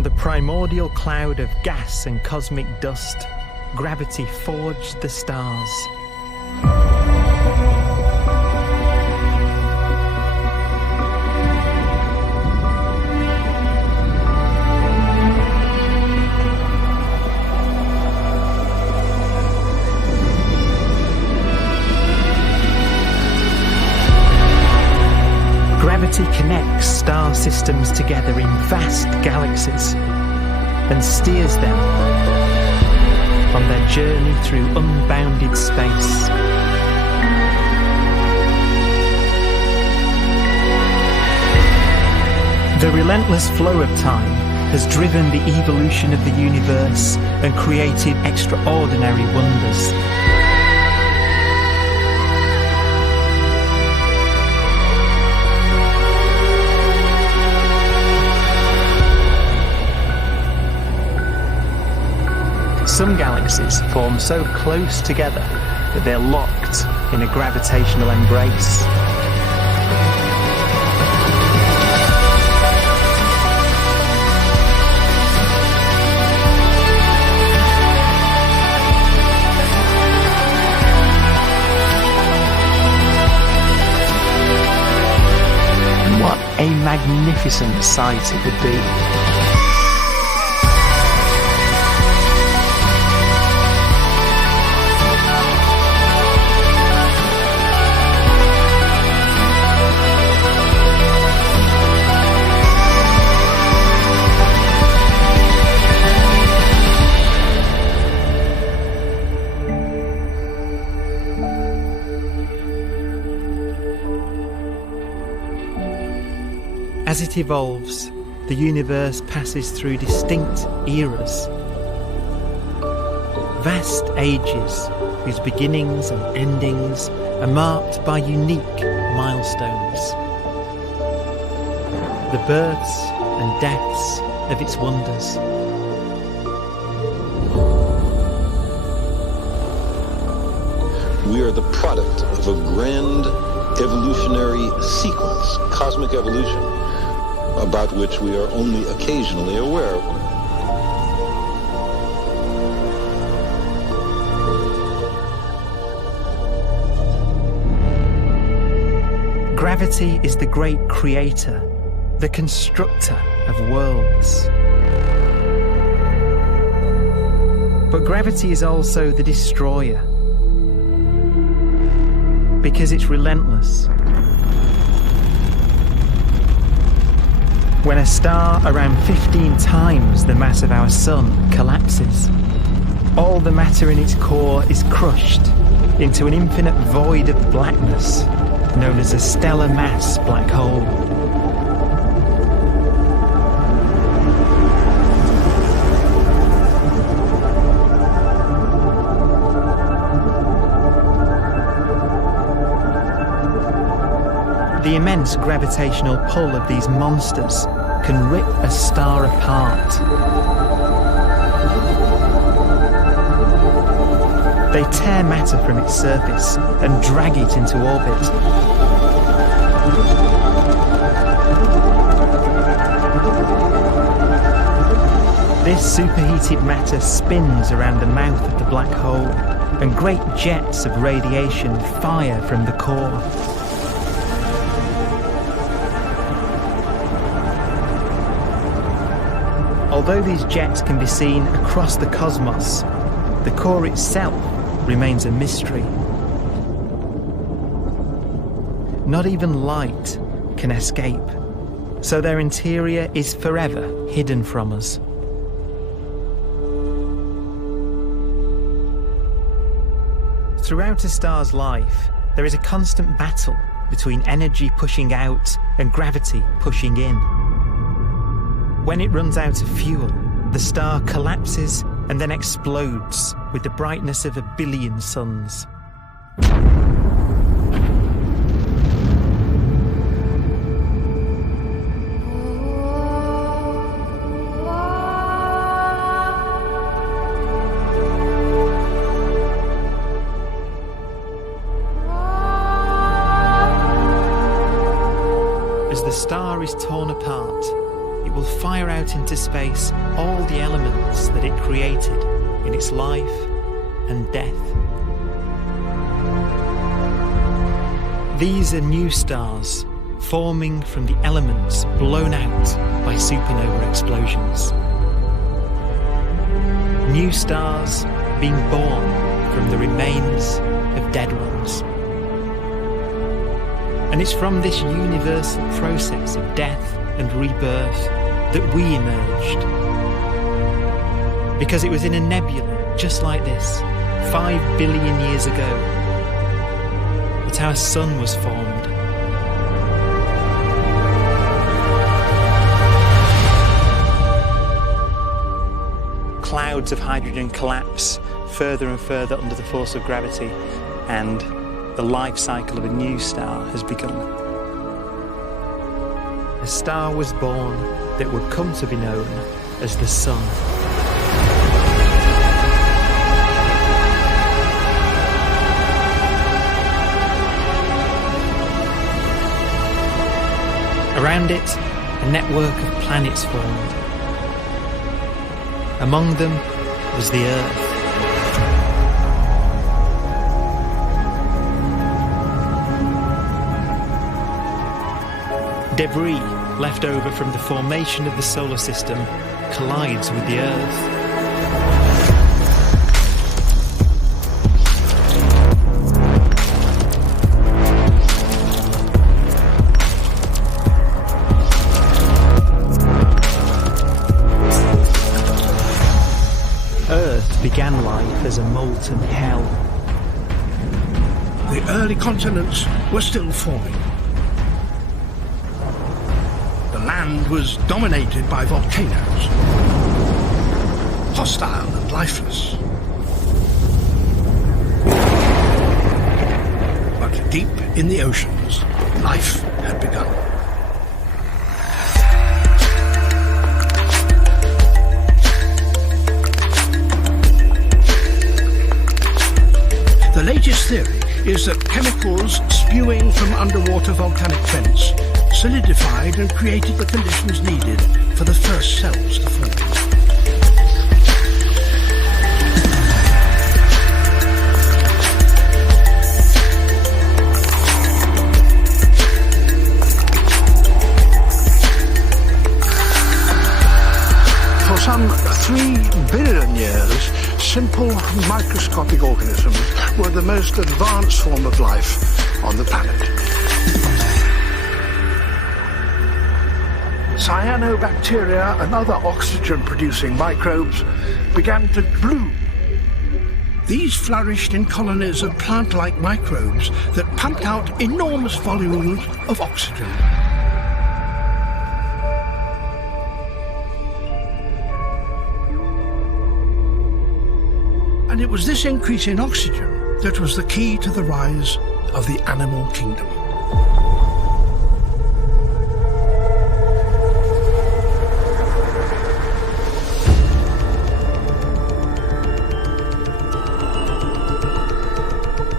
From the primordial cloud of gas and cosmic dust, gravity forged the stars. Gravity connects star systems together in vast galaxies and steers them on their journey through unbounded space. The relentless flow of time has driven the evolution of the universe and created extraordinary wonders. Some galaxies form so close together that they're locked in a gravitational embrace. What a magnificent sight it would be. As it evolves, the universe passes through distinct eras. Vast ages whose beginnings and endings are marked by unique milestones. The births and deaths of its wonders. We are the product of a grand evolutionary sequence, cosmic evolution, about which we are only occasionally aware. Gravity is the great creator, the constructor of worlds. But gravity is also the destroyer, because it's relentless. When a star around 15 times the mass of our sun collapses, all the matter in its core is crushed into an infinite void of blackness known as a stellar mass black hole. The immense gravitational pull of these monsters can rip a star apart. They tear matter from its surface and drag it into orbit. This superheated matter spins around the mouth of the black hole, and great jets of radiation fire from the core. Although these jets can be seen across the cosmos, the core itself remains a mystery. Not even light can escape, so their interior is forever hidden from us. Throughout a star's life, there is a constant battle between energy pushing out and gravity pushing in. When it runs out of fuel, the star collapses and then explodes with the brightness of a billion suns. As the star is torn apart, it it will fire out into space all the elements that it created in its life and death. These are new stars forming from the elements blown out by supernova explosions. New stars being born from the remains of dead ones. And it's from this universal process of death and rebirth that we emerged. Because it was in a nebula just like this, 5 billion years ago, that our sun was formed. Clouds of hydrogen collapse further and further under the force of gravity, and the life cycle of a new star has begun. A star was born that would come to be known as the Sun. Around it, a network of planets formed. Among them was the Earth. Debris left over from the formation of the solar system collides with the Earth. Earth began life as a molten hell. The early continents were still forming. The land was dominated by volcanoes, hostile and lifeless. But deep in the oceans, life had begun. The latest theory is that chemicals spewing from underwater volcanic vents solidified and created the conditions needed for the first cells to form. For some 3 billion years, simple microscopic organisms were the most advanced form of life on the planet. Cyanobacteria and other oxygen-producing microbes began to bloom. These flourished in colonies of plant-like microbes that pumped out enormous volumes of oxygen. And it was this increase in oxygen that was the key to the rise of the animal kingdom.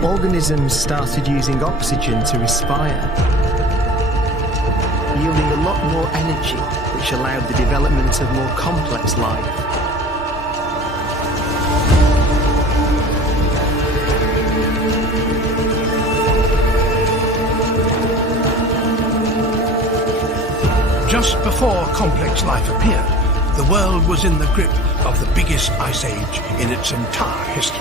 Organisms started using oxygen to respire, yielding a lot more energy, which allowed the development of more complex life. Just before complex life appeared, the world was in the grip of the biggest ice age in its entire history.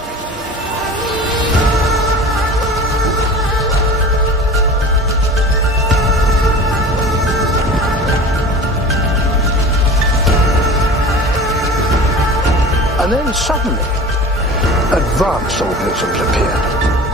And then suddenly, advanced organisms appeared.